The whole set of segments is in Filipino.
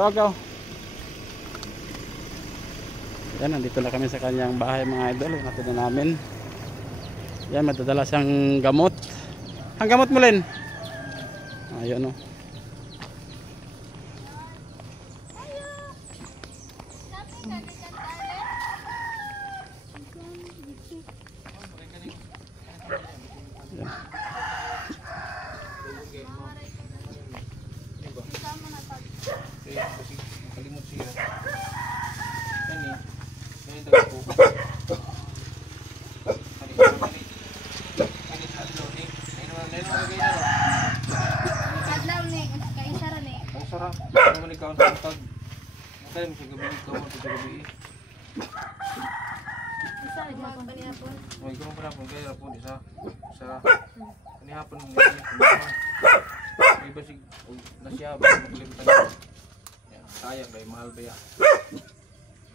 Tawag ka. Yan, nandito na kami sa kanyang bahay mga idol. Natin na namin. Yan, madadala siyang gamot. Ang gamot mo, Len? Ayun o. Kalimut siya. Adlaw ni, kay Sara ni. Ang sarap. Naman ikaw sa pag. Kaya mo sa gabi ikaw mo sa gabi. Isa gyapon panihapon. May ikaw pa na po kaya po isa. Sa panihapon mo. May basig nasya ba maglimutan. Sayang dahil mahal ba yan.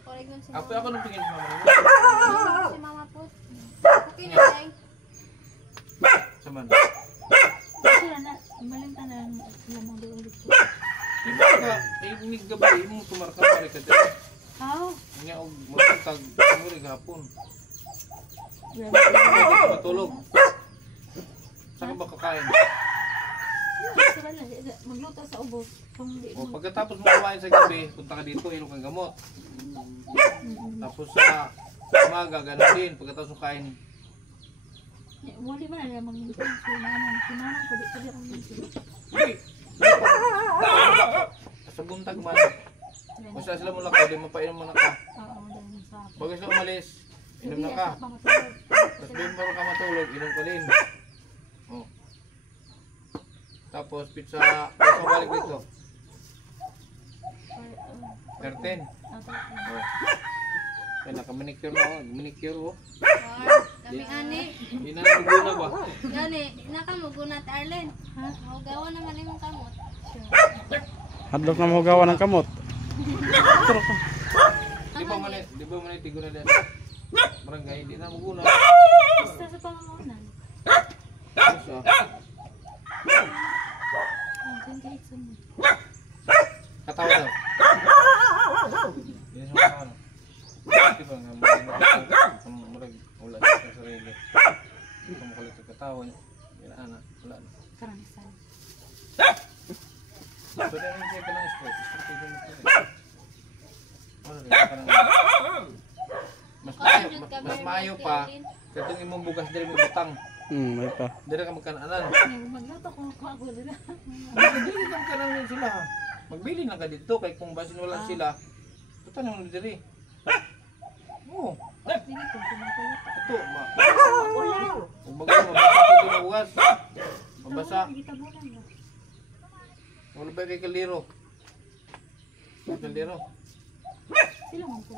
Oregon si Ako nung tingin sa mama mo. si Mama po. Okay na day. Saman. Sila na, malimta na lamang doon ulit. Iba ka, may gabay mo tumarka pa rin ka dyan. How? Nga og magtag mo rin hapon. Matulog. Saan ka ba kakain? Sila na, magluto sa ubos. O pagkatapos mo kumain sa gabi, punta ka dito, ilong kang gamot. Tapos sa umaga, gano'n din. Pagkatapos mo kain. Wali ba na mag-luto? Sinanang ko di akong luto. Uy! Sa buntag man. Kung sila mo lang, di mapainom mo na ka. Oo, dahil sa Pag sila umalis, inom na ka. Tapos din mo ka matulog, inom ka din. O. Tapos pizza, pizza balik dito. 13. Oh. Kaya naka-manicure na ako. Manicure ko. kami ani. Hindi na naguguna ba? Gani, di na ka magunat Arlen. Ha? Hugawa naman imong kamot. Hadlok na mahugawan ng kamot. Di ba man tiguna din? Barangay, di na maguna. Basta sa pangangunan. Tapos katawa daw. Hindi sa katawa. Di ba nga marag ulan sa sarili. Kung makulit sa katawa niya. Hindi na anak. Wala na. Karamisan. Pwede naman siya ka ng sport. Sport ko na wala rin ka ng mas maayo pa. Katong imong bugas diri mo butang. May pa. Diri ka magkanaanan. Magluto ko ako dila. Dili ka magkanaanan sila. Magbili na ka dito kay kung basin wala sila. Puta naman diri. Oo. Dili ko kumakalat. Ito, Wala. kung bago mabasa ko din ang bugas. Mabasa. Gitabunan ba? Wala ba kay kaliro? Kaliro. Sila man po.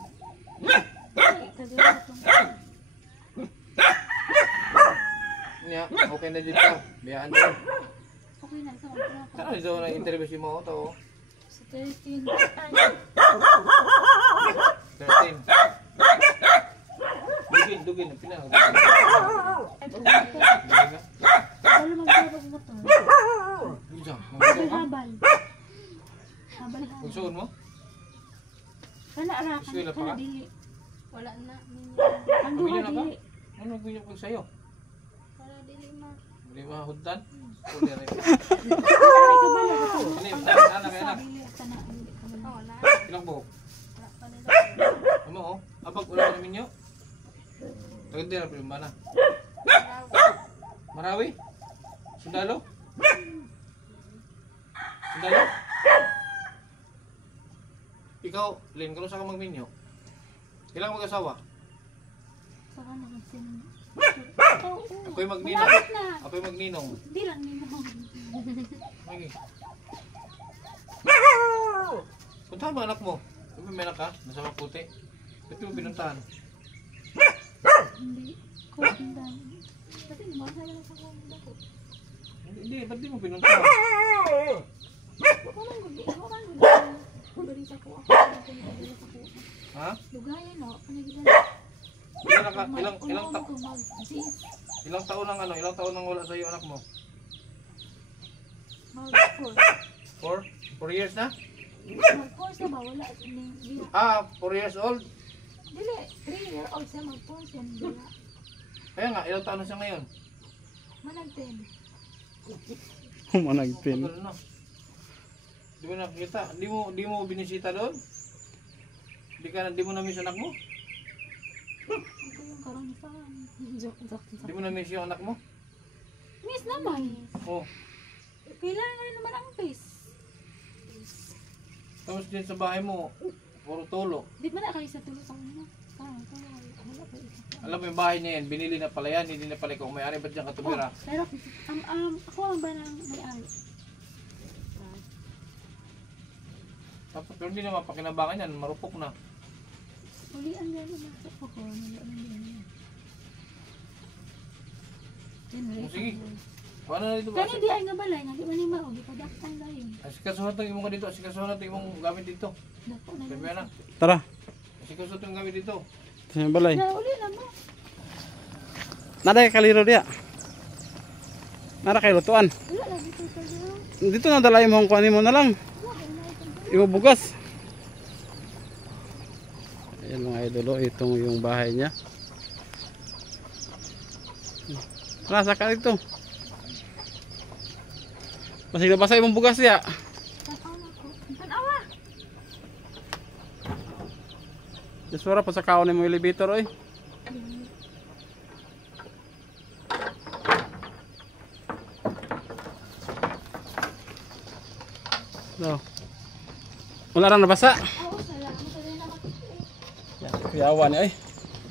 Nya, okay na dito. Biyaan din. Okay na sa mga. Saan ito na interview si mo to? Sa 13. 13. Dugin, pina. Wala magbabag mo to. Bijang. Habal. Habal. Pagsuon mo? Kana ara Eskwela pa ka? dili. Wala na. Ang Pabili duha na ka? dili. Ano nagbinyag ko sa'yo? Para dili ma. Hindi ba hudan? Hindi rin. Ay ka ba na? Ano yung anak kay anak? Dili ka na. Dili ka na. Wala. Ilang buhok? Wala pa nila. Amo oh. Abag wala ka namin nyo? Tagad din na pilimba na. Marawi? Sundalo? Sundalo? Ikaw, Lynn, kung saan ka magminyo? Ilang mag-asawa? Sa kanang sin. Ako'y magninong. Malapit na. Ako'y magninong. Hindi lang nino. Okay. Puntahan mo anak mo. Sabi may anak ka, nasa Maputi. Ba't mo pinuntahan? Hindi. Ko tindahan. Kasi mahal sa kanila ko. Hindi, ba't di mo pinuntahan? Ako lang gudi. Ako lang gudi. Balita ko ako. Balita ko. Ha? Lugayan no. Panagilan. Ilang taon nang wala sa iyo anak mo? 4 years na? Mag-force na ba? Wala. Dila. 4 years old. Dili, 3 year old siya mag-force yan. Dila. Kaya nga, ilang taon na siya ngayon? Manag 10. Humanagpin. Tagal na. Di mo nakikita? Di mo binisita doon? Di mo na-miss anak mo? Ito yung karamihan. Joke. Di mo na-miss yung anak mo? Miss naman. Oh. Kailangan naman ang face. Tapos din sa bahay mo, puro tulo. Di ba na kayo sa tulog sa mga? Parang wala pa isa. Alam mo yung bahay niya yan, binili na pala yan, hindi na pala ikaw may-ari, ba't dyan ka tumira? Pero ako ang ba nang may-ari? Tapos pero hindi na mapakinabangan yan, marupok na. Ulian nga naman sa ako. O sige, paano na dito ba? Kani di ay nga balay nga di man ni mao di pa daktan dayon. Asikasuhan natin yung mga dito, asikasuhan natin yung gamit dito. Dako na. Sabi na, Tara. asikasuhan natin yung gamit dito. Ito yung balay. Na uli na mo. Nada kay kaliro diya. Nara kay lutuan. Wala na dito sa daw. Dito na dalay mo ang kuanin mo na lang. Ibubugas. Ayan mga idolo, itong yung bahay niya. Nasa ka ito. Masig na basa yung bugas niya. Tanaw na ko. Tanawa. Jasura pa sa kaon mo elevator oy. No. Wala ra nabasa. Oo, salamat sa rin ako. Yan, kuyawa ni ay.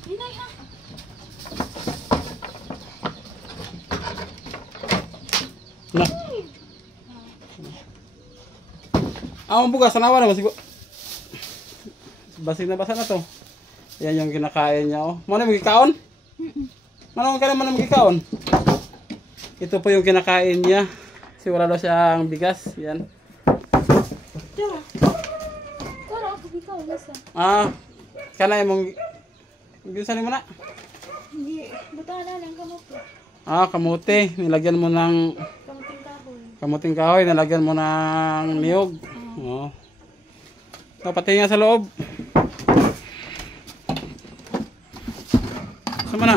Hinay ha. Na. Ang bugas nawa na masig. Basig na basa na to. Yan yung kinakain niya oh. Mo na magikaon? Manong ka naman magikaon? Ito po yung kinakain niya. Kasi wala daw siyang bigas. Yan. Tara. Tara ako bitaw nasa. Kanay mong gisan mo na. Hindi, buta na lang kamot ko. Kamote. Nilagyan mo ng Kamuting kahoy. kamuting kahoy. Nilagyan mo ng niyog. Oh. Pati nga sa loob. Sama na.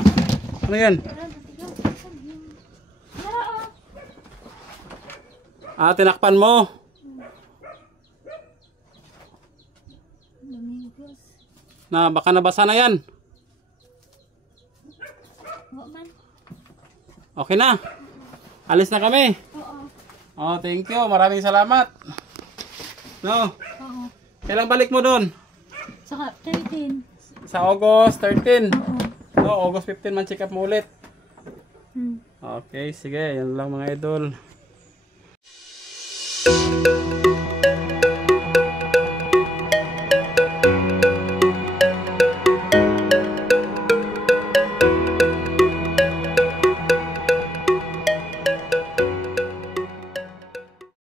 Ano yan? Tara, matigaw. Tara. Tinakpan mo. Lamigos. Na baka nabasa na yan. Wa man. Okay na. Alis na kami. Oo. Thank you. Maraming salamat. No. Oo. Kailan balik mo doon? Saka 13. Sa August 13. Oo. No, August 15 man check up mo ulit. Hmm. Okay, sige. Yan lang mga idol.